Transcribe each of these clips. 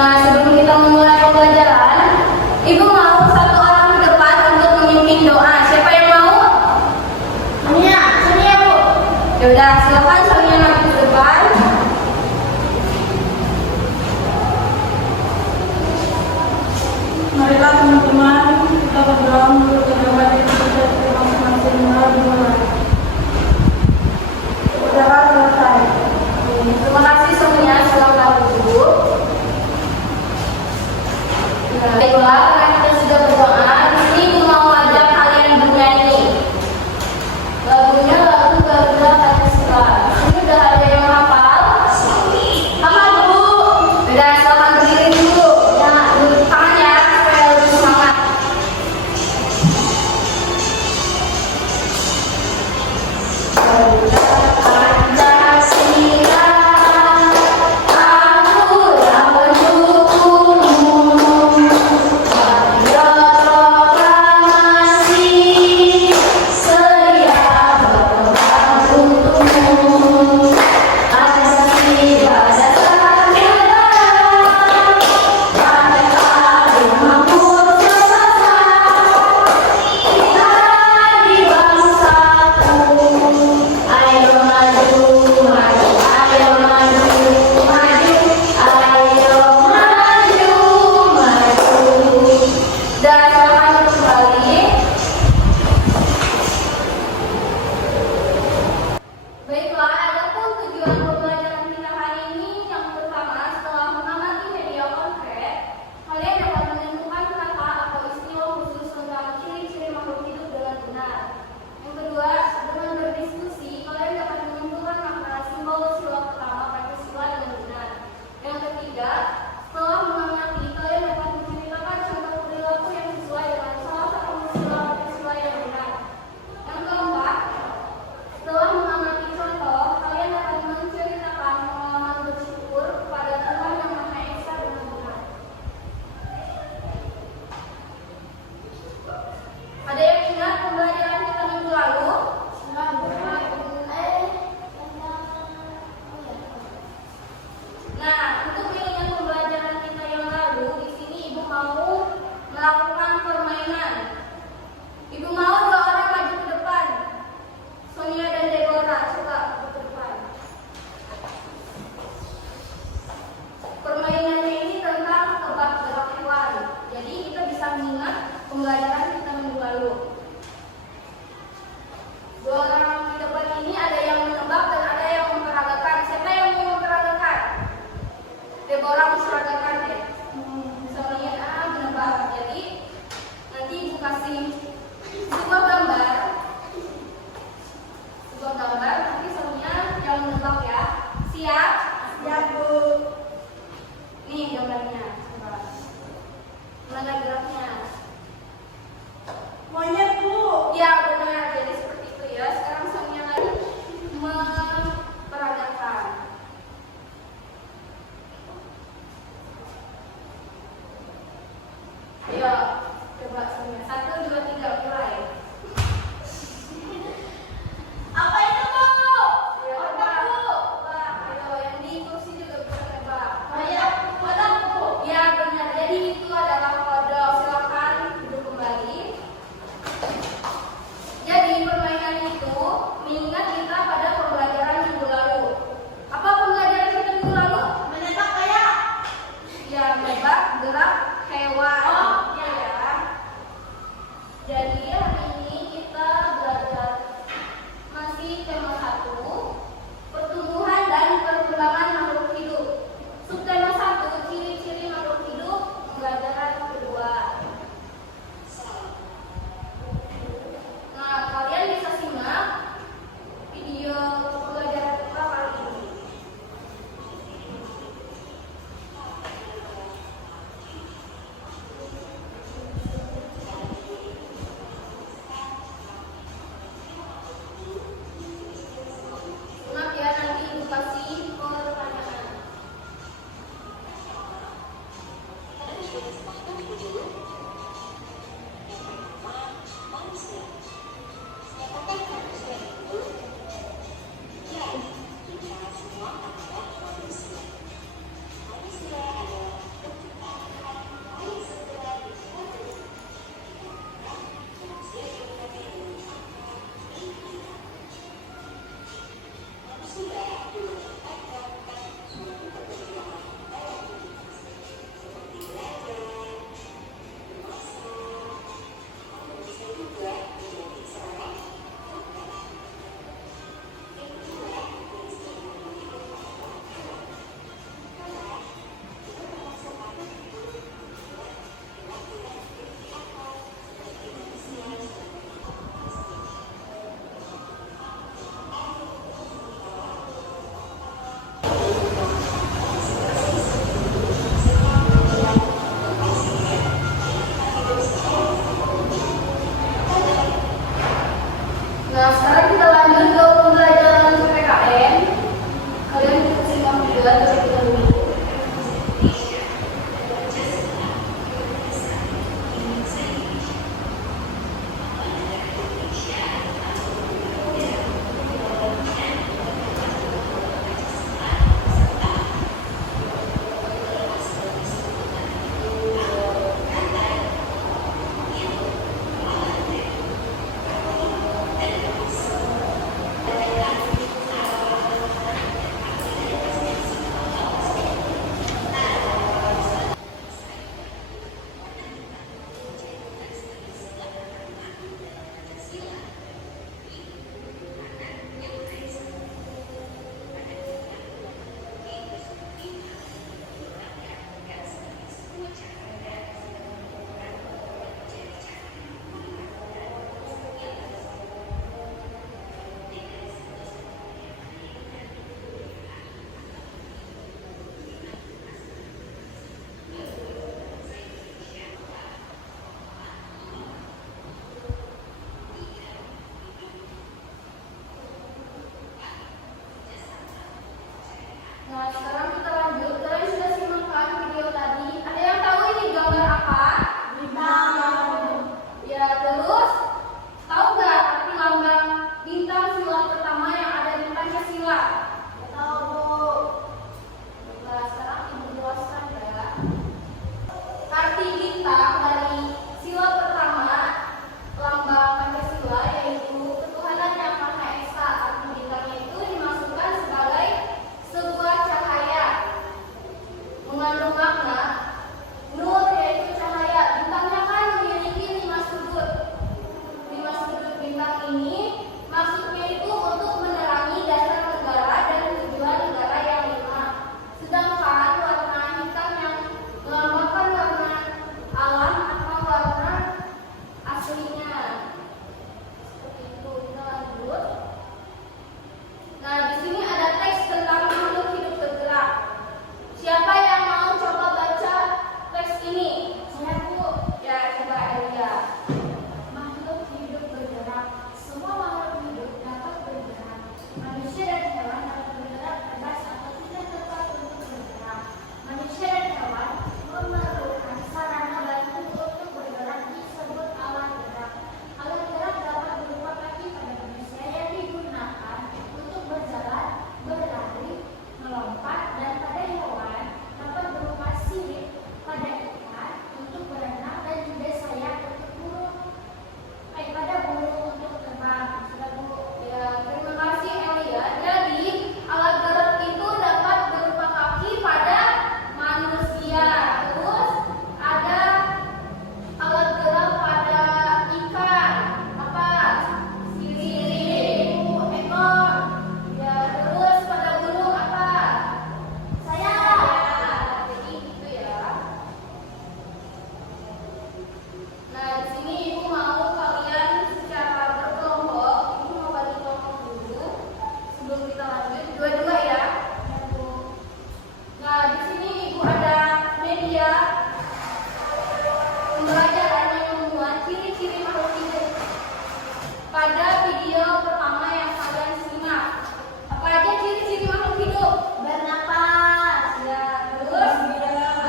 Nah, sebelum kita memulai pembelajaran, Ibu mau satu orang di depan untuk memimpin doa. Siapa yang mau? Sonia, Bu. Ya udah, silakan Sonia maju ke depan. Marilah teman-teman kita berdoa untuk kehidupan kita masing-masing dimulai. Berdoa selesai. Terima kasih Sonia, silakan duduk. Baiklah, karena kita sudah berdoa, di sini Ibu mau ajak kalian bernyanyi. Lagunya lagu Garuda Pancasila. Ini udah ada yang hafal? Hafal Bu. Udah, silakan berdiri dulu. Nah, duduk tangan ya, supaya lebih semangat. Garuda Pancasila, aku yang mendukungmu. Ayo proklamasi, sedia berkorban untukmu. Pancasila dasar negara, Merdeka makmur bersama. Kita di bangsaku. Ayo maju, maju, ayo maju, maju, ayo maju, maju. Dan silakan kembali. Baiklah, adapun tujuan pembelajaran kita hari ini yang pertama, setelah mengamati media konkret, kalian dapat menentukan kata atau istilah khusus tentang ciri-ciri makhluk hidup dengan benar. Yang kedua, dengan berdiskusi, kalian dapat menentukan makna simbol sila pertama Pancasila dengan benar. Yang ketiga, setelah mengamati, kalian dapat menceritakan contoh perilaku yang sesuai dengan salah satu sila Pancasila yang benar. Yang keempat, setelah mengamati contoh, kalian dapat menceritakan pengalaman bersyukur kepada Tuhan Yang Maha Esa dengan benar. Ada yang ingat pembelajaran kita minggu lalu? Nah, untuk mengingat pembelajaran kita yang lalu, di sini Ibu mau melakukan permainan. Ibu mau dua orang maju ke depan. Sonia dan Deborah, coba maju ke depan. Permainannya ini tentang tebak gerak hewan. Jadi kita bisa mengingat pembelajaran kita minggu lalu. Dua orang di depan ini ada yang menebak dan ada yang memperagakan. Siapa yang mau memperagakan? Deborah memperagakan deh. Sonia menebak. Jadi nanti Ibu kasih sebuah gambar. Sebuah gambar, nanti Sonia yang menebak ya. Siap? Siap, Bu. Nih gambarnya. Coba. Mana geraknya? Monyet, Bu. Ya benar, jadi seperti itu ya. Sekarang Sonia lagi memperagakan. Ayo, coba Sonia. 1, 2, 3, mulai. Apa itu, Bu? Ayo, tebak. Tebak. Ayo, yang di kursi juga bisa tebak. Kodok, Bu. Ya benar, jadi itu adalah kodok. Silakan duduk kembali. Jadi permainan itu mengingat kita pada pembelajaran minggu lalu. Apa pembelajaran kita minggu lalu? Menembak kayak. Ya, menebak gerak hewan. Oh, Ya. Juga terlebih dahulu. Nah, sekarang kita lanjut. Kalian sudah simak kan video tadi? Ada yang tahu ini gambar apa? Bintang. Ya, terus tahu nggak arti lambang bintang silat pertama yang ada di Pancasila? Tahu, Bu. Nah, sekarang Ibu jelaskan ya. Arti bintang dari silat pertama lambang Pancasila yaitu ketuhanan yang Maha Esa. Arti bintangnya itu dimasukkan sebagai sebuah cahaya mengandung makna nur, yaitu cahaya. Bintangnya kan memiliki 5 sudut. 5 sudut bintang ini maksudnya itu untuk menerangi dasar negara dan tujuan negara yang 5. Sedangkan warna hitam yang melambangkan warna alam atau warna aslinya. Seperti itu. Kita lanjut. Nah, di sini ada teks tentang makhluk hidup bergerak. Siapa yang mau coba baca teks ini? Saya, Bu. Ya, coba Elia. Makhluk hidup bergerak. Semua makhluk hidup dapat bergerak. Manusia dan hewan dapat bergerak bebas atau tidak tetap untuk bergerak. Manusia dan hewan memerlukan sarana bantu untuk bergerak disebut alat gerak. Alat gerak dapat berupa kaki pada manusia yang digunakan untuk berjalan, berlari, melompat, dan pada hewan dapat berupa sirip pada ikan untuk berenang dan juga sayap untuk burung. Pada burung untuk terbang. Sudah, Bu. Ya, terima kasih Elia. Jadi, alat gerak itu dapat berupa kaki pada manusia. Terus ada alat gerak pada ikan. Apa? Sirip. Ekor. Ya, terus pada burung apa? Sayap. Jadi gitu ya. Nah, di sini Ibu mau kalian secara berkelompok. Ibu mau bagi kelompok dulu sebelum kita lanjut. Dua-dua ya. Nah, di sini Ibu ada media pembelajaran yang memuat ciri-ciri makhluk hidup. Pada video pertama yang kalian simak, apa aja ciri-ciri makhluk hidup? Bernapas. Ya, terus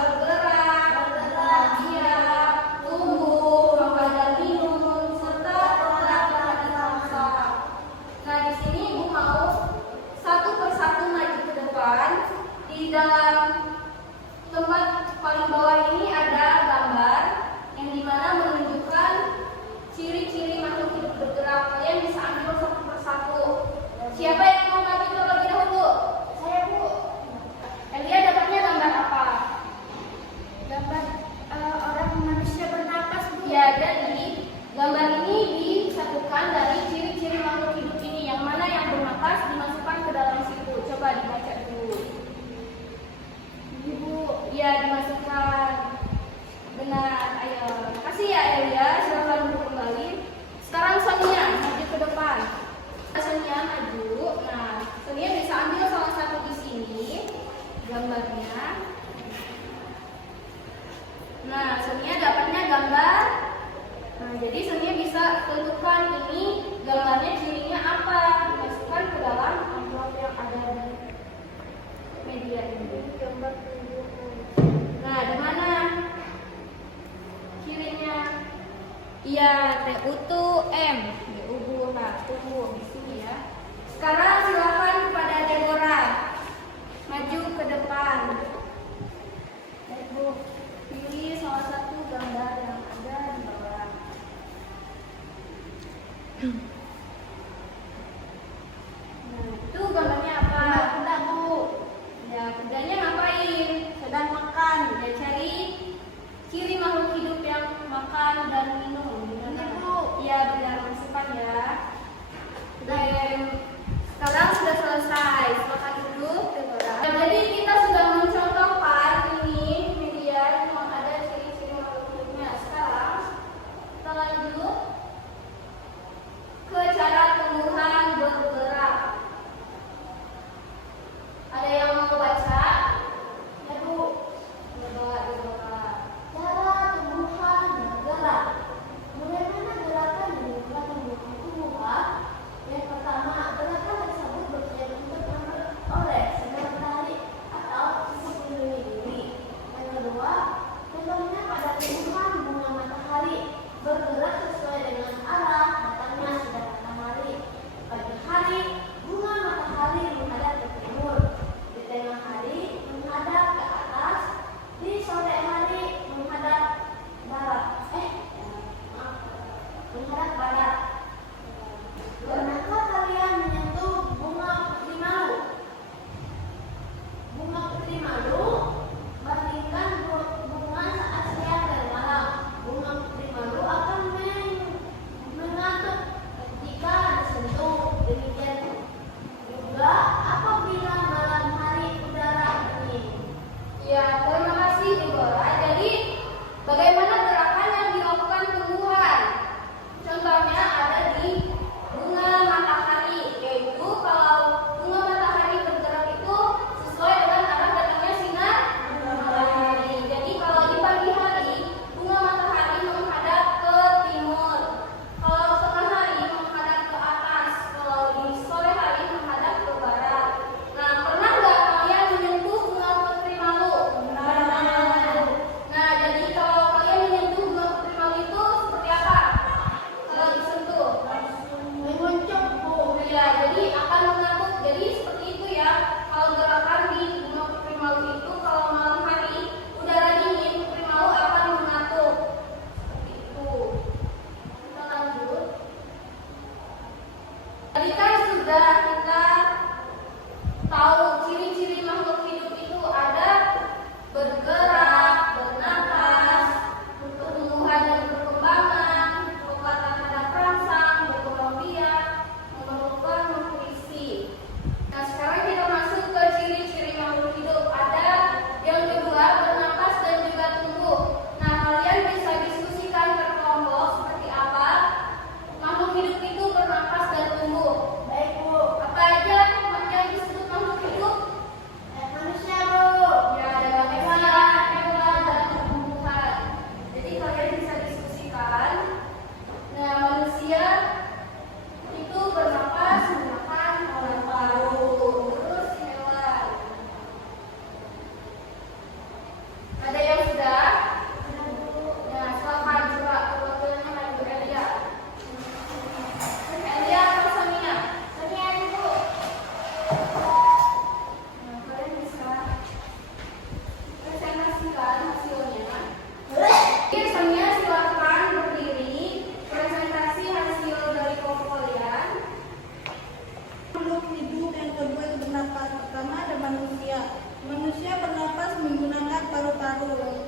bergerak, diam, tumbuh, makan dan minum, serta bergerak dan bangsa. Nah, di sini Ibu mau satu persatu maju ke depan. Di dalam tempat paling bawah ini ada gambar yang dimana menunjukkan ciri-ciri makhluk hidup bergerak. Kalian bisa ambil satu persatu. Siapa yang mau maju terlebih dahulu? Saya, Bu. Elia dapatnya gambar apa? Gambar orang manusia bernapas, Bu. Ya, jadi gambar ini disatukan dari ciri-ciri makhluk hidup ini. Yang mana yang bernapas dimasukkan ke dalam situ. Coba dibaca dulu. Ibu. Ya, dimasukkan. Benar, ayo. Kasih ya Elia, silakan duduk kembali. Sekarang Sonia maju ke depan. Sonia maju. Nah, media ini. Nah, di mana kirinya? Iya, T-U-M, D-U-B, nah, tunggu di sini ya. Sekarang silakan kepada Deborah maju ke depan. Ibu pilih salah satu gambar yang ada di bawah. Nah, itu gambarnya apa? Kuda, Bu. Ya, kudanya ngapain? Sedang makan. Ya, cari ciri makhluk hidup yang makan dan minum. Ini, Bu. Iya, benar, masukkan ya. Dan sekarang sudah selesai. Silakan duduk, Deborah. Nah, jadi kita sudah mencontohkan ini media yang ada ciri-ciri makhluk hidupnya. Sekarang kita lanjut ke cara tumbuhan bergerak. Ada yang mau baca? Ya, Bu. Coba Deborah. Cara tumbuhan bergerak. Bagaimana gerakan dimulai tumbuhan? Yang pertama, gerakan tersebut bertujuan untuk memperoleh sinar matahari atau sisi melindungi diri. Yang kedua, contohnya pada tumbuhan bunga matahari bergerak sesuai dengan arah datangnya sinar matahari. Pagi hari, bunga matahari menghadap ke timur. Di tengah hari menghadap ke atas. Di sore hari menghadap barat. Menghadap barat. Pernahkah kalian menyentuh bunga putri malu? Bunga putri malu bandingkan bunga saat siang dan malam. Bunga putri malu akan mengantuk ketika disentuh. Demikian juga apabila malam hari udara dingin. Ya, terima kasih Deborah. Jadi, bagaimana gerakan yang dilakukan tumbuhan? Contohnya ada di bunga matahari, yaitu kalau bunga matahari bergerak itu sesuai dengan arah datangnya sinar matahari. Jadi, kalau di pagi hari, bunga matahari menghadap ke timur. Kalau tengah hari menghadap ke atas. Kalau di sore hari menghadap ke barat. Nah, pernah nggak kalian menyentuh bunga putri malu? Nah, jadi kalau kalian menyentuh bunga putri malu itu seperti apa? Kalau disentuh, Menguncung, Bu. ya, jadi akan mengantuk. Jadi seperti itu ya. Kalau gerakan di bunga putri malu itu, kalau malam hari udara dingin, putri malu akan mengantuk. Seperti itu. Kita lanjut. Tadi kan sudah kita tahu ciri-ciri makhluk hidup itu ada bergerak, bernapas, tumbuhan dan berkembangan, pengobatan terhadap perangsang, berkembang biak, memerlukan nutrisi. Nah, sekarang kita masuk ke ciri-ciri makhluk hidup. Ada yang kedua, bernapas dan juga tumbuh. Nah, kalian bisa diskusikan per kelompok seperti apa makhluk hidup itu bernapas dan tumbuh. Baik, Bu. Apa aja yang disebut makhluk hidup? Manusia, Bu. Ya, ada manusia, hewan, dan tumbuhan. Jadi kalian bisa diskusikan. Nah, manusia itu bernapas menggunakan paru-paru. Terus hewan. Ada yang sudah? Nah, silakan coba perwakilannya maju Elia. Elia atau Sonia? Sonia, Bu. Nah, kalian bisa presentasikan hasilnya. Biasanya silakan berdiri, presentasi hasil dari kelompok kalian. Makhluk hidup yang kedua yang bernapas. Pertama ada manusia. Manusia bernapas menggunakan paru-paru.